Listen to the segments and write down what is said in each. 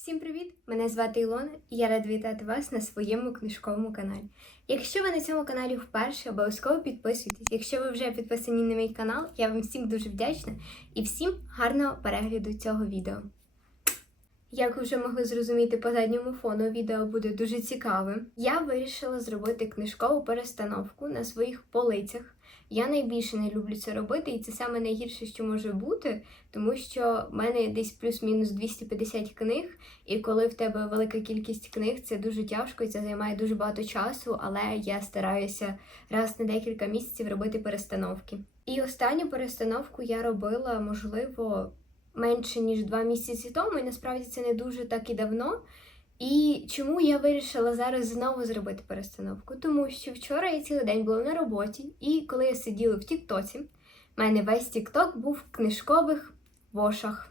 Всім привіт! Мене звати Ілона і я рада вітати вас на своєму книжковому каналі. Якщо ви на цьому каналі вперше, обов'язково підписуйтесь. Якщо ви вже підписані на мій канал, я вам всім дуже вдячна і всім гарного перегляду цього відео. Як ви вже могли зрозуміти по задньому фону, відео буде дуже цікавим. Я вирішила зробити книжкову перестановку на своїх полицях. Я найбільше не люблю це робити, і це саме найгірше, що може бути, тому що в мене десь плюс-мінус 250 книг, і коли в тебе велика кількість книг, це дуже тяжко і це займає дуже багато часу, але я стараюся раз на декілька місяців робити перестановки. І останню перестановку я робила, можливо, менше ніж два місяці тому, і насправді це не дуже так і давно. І чому я вирішила зараз знову зробити перестановку? Тому що вчора я цілий день була на роботі, і коли я сиділа в Тіктоці, в мене весь Тікток був в книжкових вошах.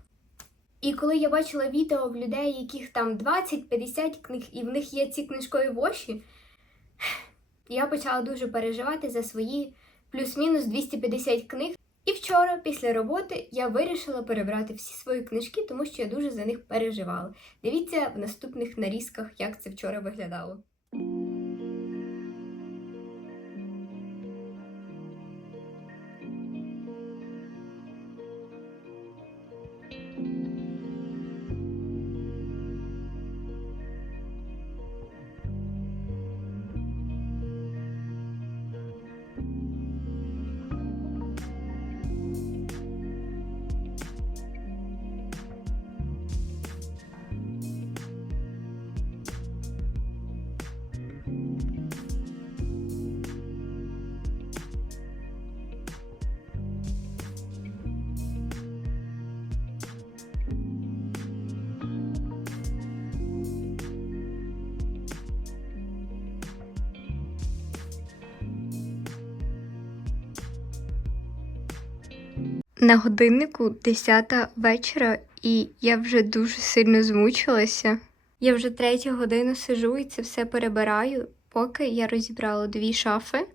І коли я бачила відео в людей, яких там 20-50 книг, і в них є ці книжкові воші, я почала дуже переживати за свої плюс-мінус 250 книг. І вчора, після роботи, я вирішила перебрати всі свої книжки, тому що я дуже за них переживала. Дивіться в наступних нарізках, як це вчора виглядало. На годиннику 10 вечора, і я вже дуже сильно змучилася. Я вже третю годину сижу і це все перебираю, поки я розібрала дві шафи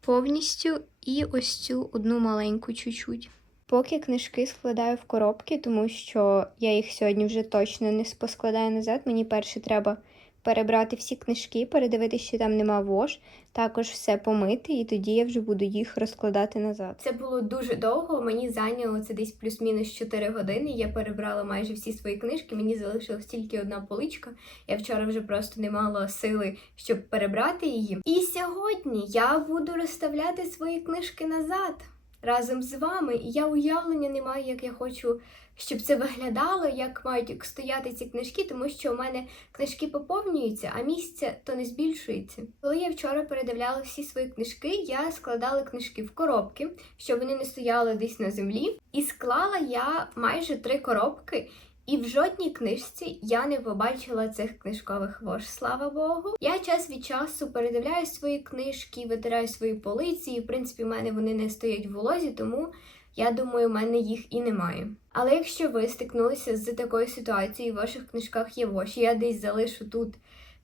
повністю і ось цю одну маленьку чуть-чуть. Поки книжки складаю в коробки, тому що я їх сьогодні вже точно не поскладаю назад. Мені перше треба перебрати всі книжки, передивитися, що там нема вож, також все помити, і тоді я вже буду їх розкладати назад. Це було дуже довго. Мені зайняло це десь плюс-мінус 4 години. Я перебрала майже всі свої книжки. Мені залишилась тільки одна поличка. Я вчора вже просто не мала сили, щоб перебрати її. І сьогодні я буду розставляти свої книжки назад. Разом з вами, і я уявлення не маю, як я хочу, щоб це виглядало, як мають стояти ці книжки, тому що у мене книжки поповнюються, а місце то не збільшується. Коли я вчора передивляла всі свої книжки, я складала книжки в коробки, щоб вони не стояли десь на землі. І склала я майже три коробки. І в жодній книжці я не побачила цих книжкових вож, слава Богу. Я час від часу передивляю свої книжки, витираю свої полиці, і в принципі в мене вони не стоять в волозі, тому я думаю, в мене їх і немає. Але якщо ви стикнулися з такою ситуацією, в ваших книжках є воші, я десь залишу тут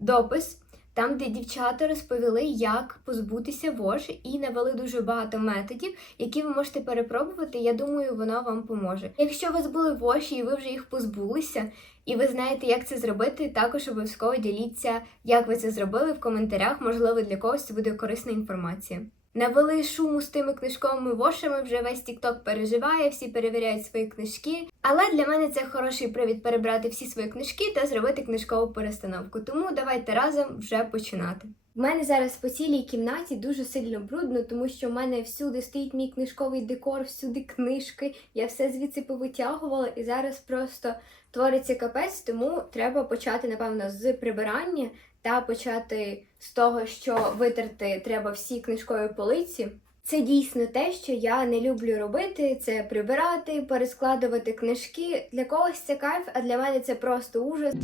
допис. Там, де дівчата розповіли, як позбутися вож, і навели дуже багато методів, які ви можете перепробувати. Я думаю, воно вам поможе. Якщо у вас були воші і ви вже їх позбулися, і ви знаєте, як це зробити, також обов'язково діліться, як ви це зробили в коментарях. Можливо, для когось це буде корисна інформація. Навели шуму з тими книжковими вошами, вже весь TikTok переживає, всі перевіряють свої книжки. Але для мене це хороший привід перебрати всі свої книжки та зробити книжкову перестановку. Тому давайте разом вже починати. У мене зараз по цілій кімнаті дуже сильно брудно, тому що в мене всюди стоїть мій книжковий декор, всюди книжки. Я все звідси повитягувала, і зараз просто твориться капець, тому треба почати, напевно, з прибирання та почати з того, що витерти треба всі книжкові полиці. Це дійсно те, що я не люблю робити: це прибирати, перескладувати книжки. Для когось це кайф, а для мене це просто ужас.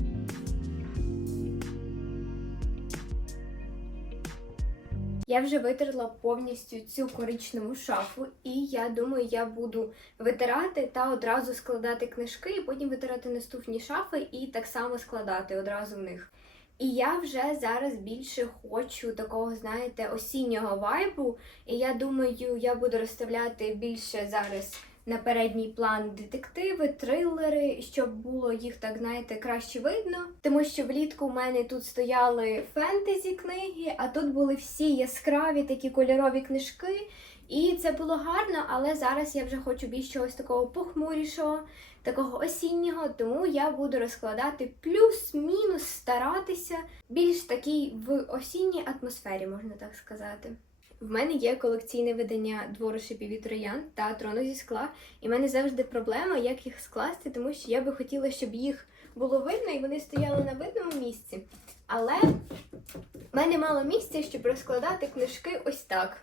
Я вже витерла повністю цю коричневу шафу, і я думаю, я буду витирати та одразу складати книжки, і потім витирати наступні шафи і так само складати одразу в них. І я вже зараз більше хочу такого, знаєте, осіннього вайбу. І я думаю, я буду розставляти більше зараз на передній план детективи, трилери, щоб було їх так, знаєте, краще видно. Тому що влітку у мене тут стояли фентезі книги, а тут були всі яскраві такі кольорові книжки. І це було гарно, але зараз я вже хочу більш чогось такого похмурішого, такого осіннього, тому я буду розкладати плюс-мінус, старатися більш такий в осінній атмосфері, можна так сказати. В мене є колекційне видання двору шипів троян та трону зі скла, і в мене завжди проблема, як їх скласти, тому що я би хотіла, щоб їх було видно і вони стояли на видному місці. Але в мене мало місця, щоб розкладати книжки ось так.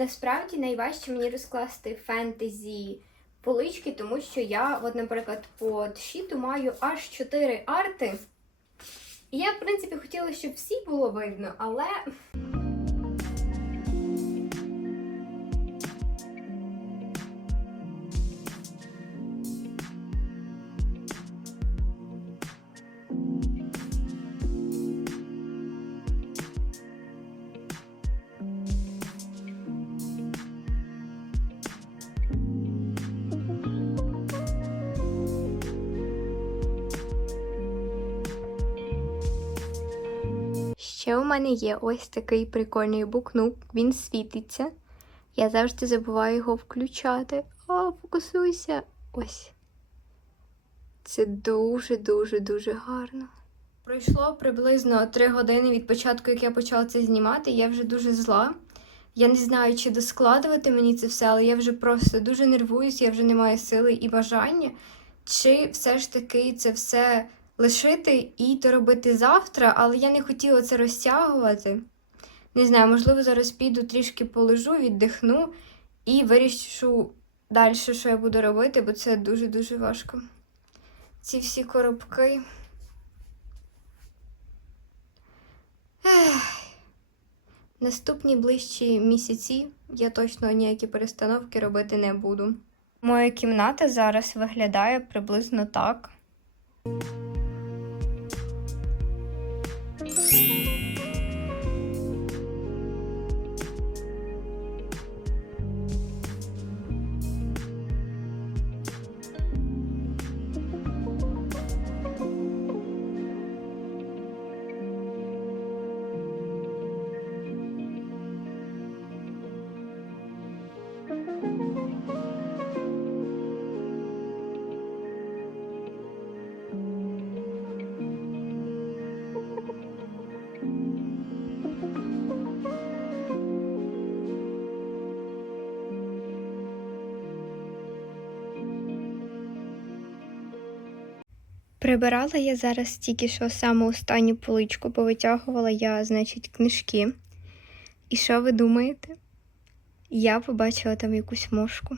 Насправді найважче мені розкласти фентезі полички, тому що я, от, наприклад, по щиту маю аж 4 арти. І я, в принципі, хотіла, щоб всі було видно, але. Ще у мене є ось такий прикольний букнук, він світиться. Я завжди забуваю його включати. О, фокусуйся! Ось. Це дуже-дуже-дуже гарно. Пройшло приблизно 3 години від початку, як я почала це знімати, я вже дуже зла. Я не знаю, чи доскладувати мені це все, але я вже просто дуже нервуюсь, я вже не маю сили і бажання. Чи все ж таки це все лишити і то робити завтра, але я не хотіла це розтягувати. Не знаю, можливо, зараз піду трішки полежу, віддихну і вирішу далі, що я буду робити, бо це дуже-дуже важко. Ці всі коробки. Ех. Наступні ближчі місяці я точно ніякі перестановки робити не буду. Моя кімната зараз виглядає приблизно так. Прибирала я зараз тільки що саму останню поличку, повитягувала я, значить, книжки. І що ви думаєте? Я побачила там якусь мошку.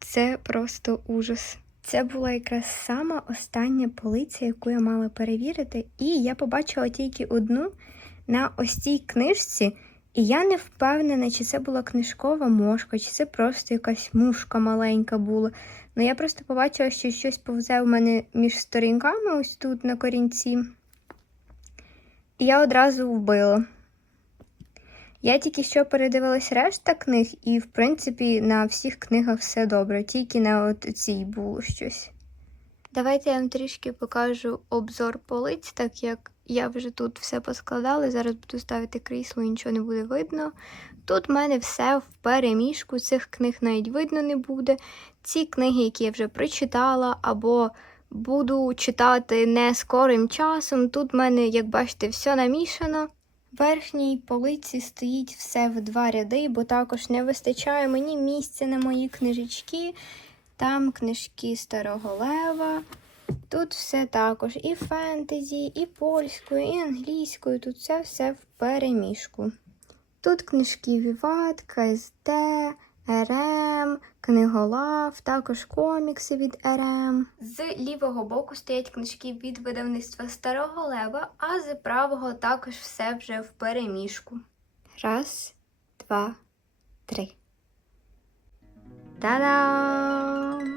Це просто ужас. Це була якраз сама остання полиця, яку я мала перевірити, і я побачила тільки одну на ось цій книжці, і я не впевнена, чи це була книжкова мошка, чи це просто якась мушка маленька була. Ну я просто побачила, що щось повзе у мене між сторінками, ось тут на корінці. І я одразу вбила. Я тільки що передивилась решта книг, і, в принципі, на всіх книгах все добре, тільки на от цій було щось. Давайте я вам трішки покажу обзор полиць, так як я вже тут все поскладала. Зараз буду ставити крісло і нічого не буде видно. Тут в мене все в переміжку, цих книг навіть видно не буде. Ці книги, які я вже прочитала, або буду читати не скорим часом. Тут в мене, як бачите, все намішано. В верхній полиці стоїть все в два ряди, бо також не вистачає мені місця на мої книжечки. Там книжки Старого Лева. Тут все також і фентезі, і польською, і англійською. Тут все все в переміжку. Тут книжки Віват, КСД, РМ, книголав, також комікси від РМ. З лівого боку стоять книжки від видавництва Старого Лева, а з правого також все вже в переміжку. Раз, два, три. Та-дам!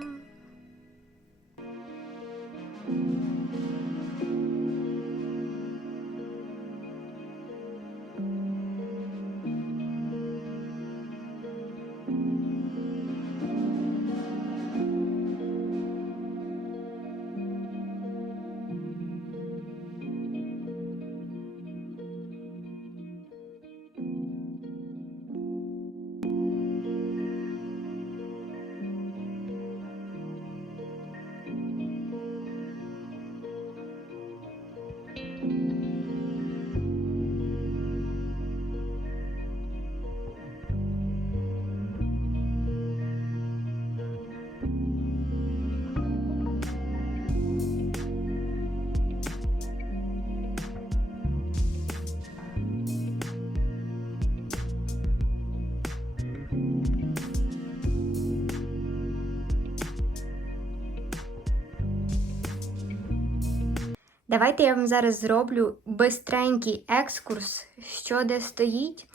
Давайте я вам зараз зроблю бистренький екскурс, що де стоїть.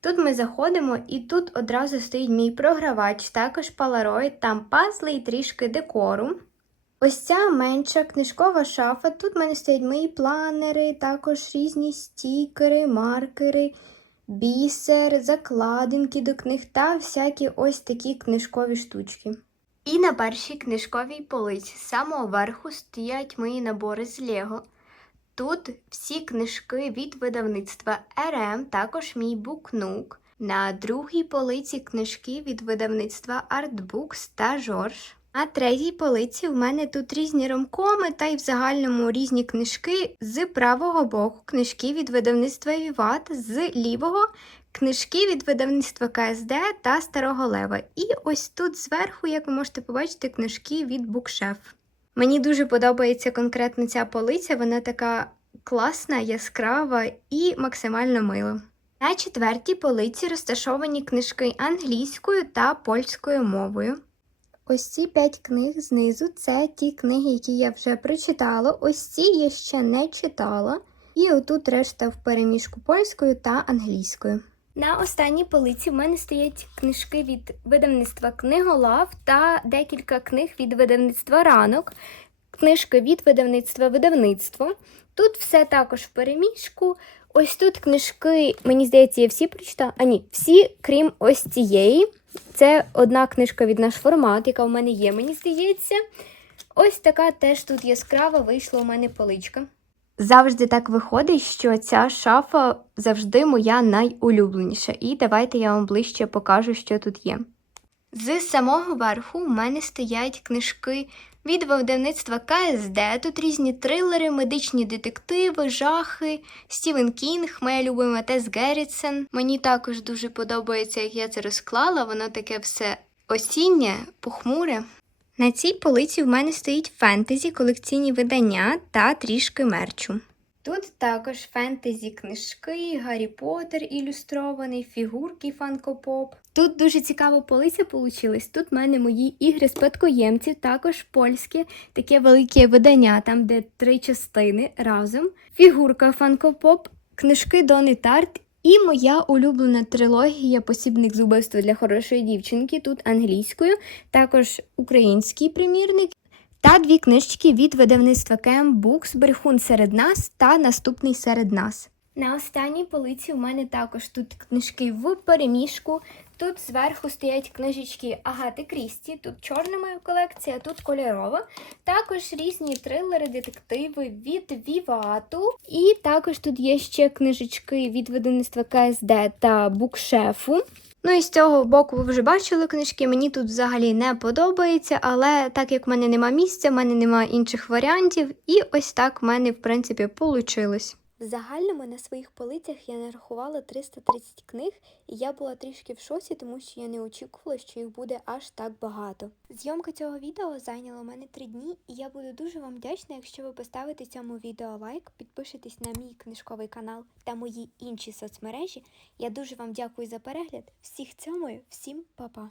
Тут ми заходимо, і тут одразу стоїть мій програвач, також палароїд, там пазли і трішки декору. Ось ця менша книжкова шафа. Тут в мене стоять мої планери, також різні стікери, маркери, бісер, закладинки до книг та всякі ось такі книжкові штучки. І на першій книжковій полиці з самого верху стоять мої набори з Лего. Тут всі книжки від видавництва РМ, також мій букнук. На другій полиці книжки від видавництва Artbooks та Жорж. На третій полиці в мене тут різні ромкоми та й в загальному різні книжки з правого боку, книжки від видавництва Віват, з лівого книжки від видавництва КСД та Старого Лева. І ось тут зверху, як ви можете побачити, книжки від Букшеф. Мені дуже подобається конкретно ця полиця, вона така класна, яскрава і максимально мила. На четвертій полиці розташовані книжки англійською та польською мовою. Ось ці п'ять книг знизу це ті книги, які я вже прочитала. Ось ці я ще не читала. І отут решта в переміжку польською та англійською. На останній полиці в мене стоять книжки від видавництва Книголав та декілька книг від видавництва ранок, книжки від видавництва видавництво. Тут все також в переміжку. Ось тут книжки, мені здається, я всі прочитала. А ні, всі, крім ось цієї. Це одна книжка від наш формат, яка в мене є, мені здається. Ось така теж тут яскрава вийшла у мене поличка. Завжди так виходить, що ця шафа завжди моя найулюбленіша. І давайте я вам ближче покажу, що тут є. З самого верху в мене стоять книжки від видавництва КСД. Тут різні трилери, медичні детективи, жахи, Стівен Кінг, моя любима Тес Геррітсен. Мені також дуже подобається, як я це розклала. Воно таке все осіннє, похмуре. На цій полиці в мене стоїть фентезі, колекційні видання та трішки мерчу. Тут також фентезі книжки, Гаррі Поттер ілюстрований, фігурки фанкопоп. Тут дуже цікава полиця получилась. Тут в мене мої ігри спадкоємців, також польське, таке велике видання, там де три частини разом. Фігурка фанкопоп, книжки Дони Тарт і моя улюблена трилогія Посібник з убивства для хорошої дівчинки, тут англійською, також український примірник. Та дві книжки від видавництва Кем Букс, Брехун серед нас та Наступний серед нас. На останній полиці у мене також тут книжки в переміжку. Тут зверху стоять книжечки Агати Крісті, тут чорна моя колекція, тут кольорова. Також різні трилери, детективи від Вівату. І також тут є ще книжечки від видавництва КСД та Букшефу. Ну і з цього боку ви вже бачили книжки, мені тут взагалі не подобається, але так як в мене нема місця, в мене нема інших варіантів, і ось так в мене, в принципі, получилось. В загальному на своїх полицях я нарахувала 330 книг, і я була трішки в шоці, тому що я не очікувала, що їх буде аж так багато. Зйомка цього відео зайняла у мене 3 дні, і я буду дуже вам вдячна, якщо ви поставите цьому відео лайк, підпишетесь на мій книжковий канал та мої інші соцмережі. Я дуже вам дякую за перегляд. Всіх цьомою, всім па-па!